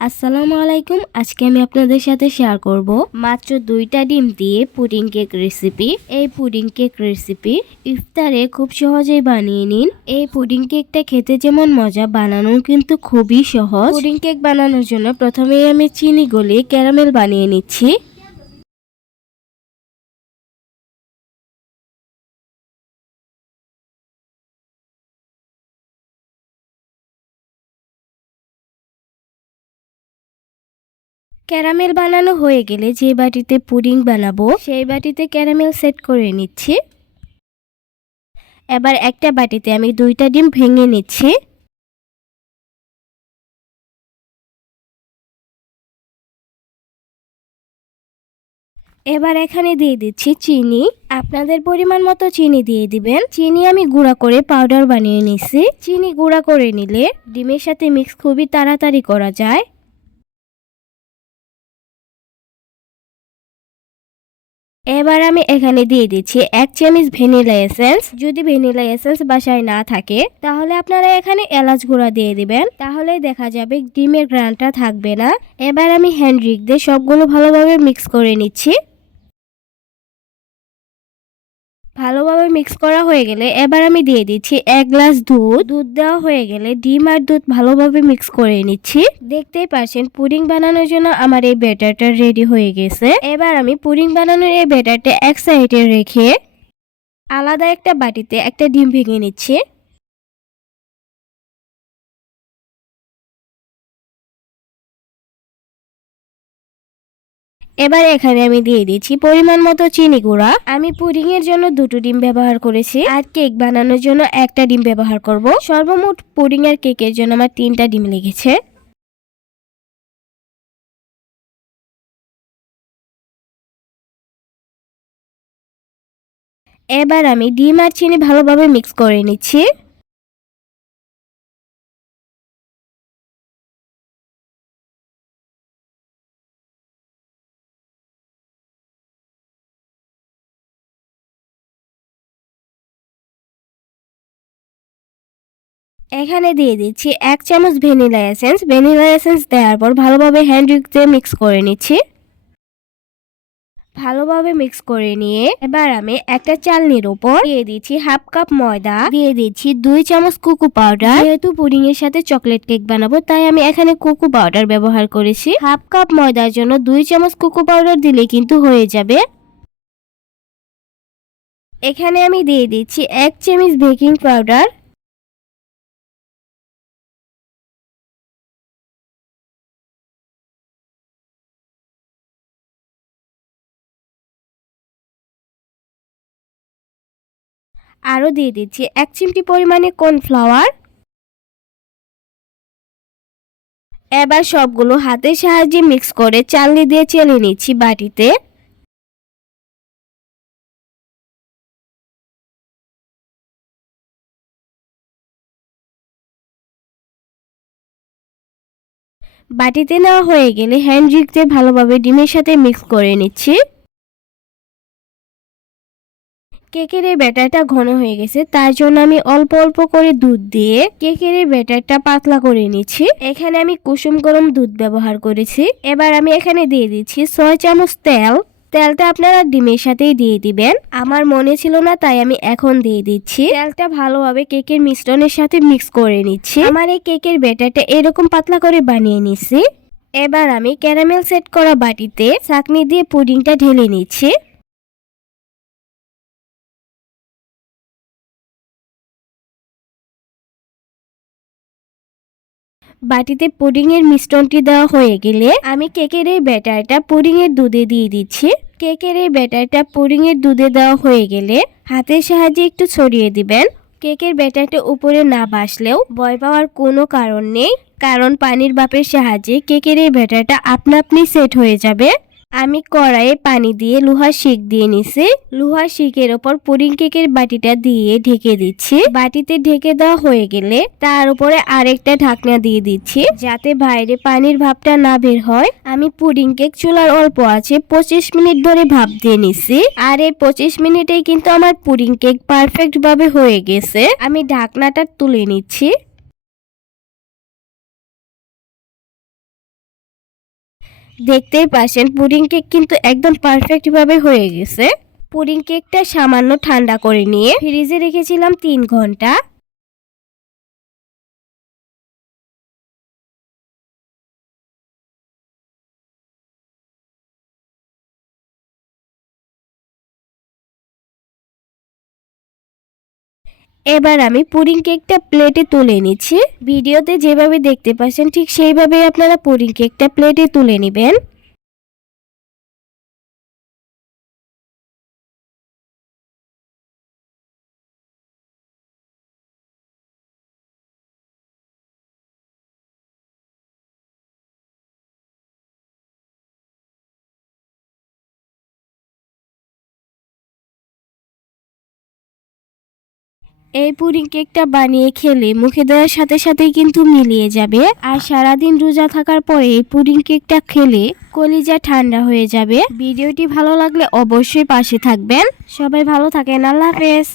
আসসালামু আলাইকুম। আজকে আমি আপনাদের সাথে শেয়ার করব মাত্র 2টা ডিম দিয়ে পুডিং কেক রেসিপি। এই পুডিং কেক রেসিপি ইফতারে খুব সহজেই বানিয়ে নিন। এই পুডিং কেকটা খেতে যেমন মজা, বানানো কিন্তু খুবই সহজ। পুডিং কেক বানানোর জন্য প্রথমেই আমি চিনি গলিয়ে ক্যারামেল বানিয়ে নিচ্ছি। ক্যারামেল বানানো হয়ে গেলে যে বাটিতে পুডিং বানাবো সেই বাটিতে ক্যারামেল সেট করে নিচ্ছি। এবার একটা বাটিতে আমি 2টা ডিম ভেঙে নিচ্ছি। এবার এখানে দিয়ে দিচ্ছি চিনি। আপনাদের পরিমাণ মতো চিনি দিয়ে দিবেন। চিনি আমি গুঁড়া করে পাউডার বানিয়ে নিছি। চিনি গুঁড়া করে নিলে ডিমের সাথে মিক্স খুবই তাড়াতাড়ি করা যায়। এবার আমি এখানে দিয়ে দিচ্ছি 1 চামচ ভ্যানিলা এসেন্স। যদি ভ্যানিলা এসেন্স বাসায় না থাকে তাহলে আপনারা এখানে এলাচ গুঁড়া দিয়ে দিবেন, তাহলে দেখা যাবে ডিমের ঘ্রাণটা থাকবে না। এবার আমি হ্যান্ড রিক দিয়ে সবগুলো ভালোভাবে মিক্স করে নিচ্ছি। ভালোভাবে মিক্স করা হয়ে গেলে এবার আমি দিয়ে দিচ্ছি 1 গ্লাস দুধ। দুধ দেওয়া হয়ে গেলে ডিম আর দুধ ভালোভাবে মিক্স করে নিচ্ছি। দেখতেই পাচ্ছেন পুডিং বানানোর জন্য আমার এই ব্যাটারটা রেডি হয়ে গেছে। এবার আমি পুডিং বানানোর এই ব্যাটারটা এক সাইডে রেখে আলাদা একটা বাটিতে একটা ডিম ভেঙে নিচ্ছি। এবার এখানে আমি দিয়ে দিচ্ছি পরিমাণ মতো চিনি গুঁড়া। আমি পুডিং এর জন্য 2টো ডিম ব্যবহার করেছি, আর কেক বানানোর জন্য একটা ডিম ব্যবহার করব। সর্বমোট পুডিং আর কেকের জন্য আমার 3টা ডিম লেগেছে। এবার আমি ডিম আর চিনি ভালোভাবে মিক্স করে নিচ্ছি। এখানে দিয়ে দিচ্ছি 1 চামচ ভ্যানিলা এসেন্স। ভ্যানিলা এসেন্স দেওয়ার পর ভালোভাবে হ্যান্ড উইস্ক দিয়ে মিক্স করে নিচ্ছি। ভালোভাবে মিক্স করে নিয়ে এবার আমি একটা চালনির উপর দিয়ে দিচ্ছি হাফ কাপ ময়দা, দিয়ে দিচ্ছি 2 চামচ কোকো পাউডার। যেহেতু পুডিং এর সাথে চকলেট কেক বানাবো তাই আমি এখানে কোকো পাউডার ব্যবহার করেছি। হাফ কাপ ময়দার জন্য 2 চামচ কোকো পাউডার দিলে কিন্তু হয়ে যাবে। এখানে আমি দিয়ে দিচ্ছি 1 চামচ বেকিং পাউডার। আরও দিয়ে দিচ্ছি 1 চিমটি পরিমাণে কর্নফ্লাওয়ার। এবার সবগুলো হাতের সাহায্যে মিক্স করে চালনি দিয়ে চেলে নিচ্ছি বাটিতে। বাটিতে নেওয়া হয়ে গেলে হ্যান্ড উইস্ক দিয়ে ভালোভাবে ডিমের সাথে মিক্স করে নিচ্ছি। কেকের এই ব্যাটারটা ঘন হয়ে গেছে, তার জন্য আমি অল্প অল্প করে দুধ দিয়ে কেকের এই ব্যাটারটা পাতলা করে নিচ্ছি। এখানে আমি কুসুম গরম দুধ ব্যবহার করেছি। এবার আমি এখানে দিয়ে দিচ্ছি 6 চামচ তেল। তেলটা আপনারা ডিমের সাথেই দিয়ে দিবেন। আমার মনে ছিল না তাই আমি এখন দিয়ে দিচ্ছি। তেলটা ভালোভাবে কেকের মিশ্রণের সাথে মিক্স করে নিচ্ছি। আমার এই কেকের ব্যাটারটা এরকম পাতলা করে বানিয়ে নিচ্ছি। এবার আমি ক্যারামেল সেট করা বাটিতে ছাঁকনি দিয়ে পুডিংটা ঢেলে নিচ্ছি। বাটিতে পুডিং এর মিশ্রণটি দেওয়া হয়ে গেলে আমি কেকের এই ব্যাটারটা পুডিং এর দুধে দিয়ে দিচ্ছি। কেকের এই ব্যাটারটা পুডিং এর দুধে দেওয়া হয়ে গেলে হাতের সাহায্যে একটু ছড়িয়ে দিবেন। কেকের ব্যাটারটা উপরে না ভাসলেও ভয় পাওয়ার কোনো কারণ নেই, কারণ পানির ভাপের সাহায্যে কেকের এই ব্যাটারটা আপনা আপনি সেট হয়ে যাবে। আমি কড়াইয়ে পানি দিয়ে লোহার শিক দিয়ে নিছি। লোহার শিকের ওপর পুডিং কেকের বাটিটা দিয়ে ঢেকে দিচ্ছি। বাটিতে ঢেকে দেওয়া হয়ে গেলে তার উপরে আরেকটা ঢাকনা দিয়ে দিচ্ছি, যাতে বাইরে পানির ভাপটা না বের হয়। আমি পুডিং কেক চুলার অল্প আছে 25 মিনিট ধরে ভাপ দিয়ে নিছি। আর এই 25 মিনিটেই কিন্তু আমার পুডিং কেক পারফেক্ট ভাবে হয়ে গেছে। আমি ঢাকনাটা তুলে নিচ্ছি। দেখতেই পাচ্ছেন পুডিং কেক কিন্তু একদম পারফেক্ট ভাবে হয়ে গেছে। পুডিং কেকটা সামান্য ঠান্ডা করে নিয়ে ফ্রিজে রেখেছিলাম 3 ঘন্টা। এবার আমি পুডিং কেকটা প্লেটে তুলে নিচ্ছি। ভিডিওতে যেভাবে দেখতে পাচ্ছেন ঠিক সেইভাবে আপনারা পুডিং কেকটা প্লেটে তুলে নেবেন। এই পুডিং কেকটা বানিয়ে খেলে মুখে দেওয়ার সাথে সাথেই কিন্তু মিলিয়ে যাবে। আর সারাদিন রোজা থাকার পরে এই পুডিং কেকটা খেলে কলিজা ঠান্ডা হয়ে যাবে। ভিডিওটি ভালো লাগলে অবশ্যই পাশে থাকবেন। সবাই ভালো থাকেন। আল্লাহ হাফেজ।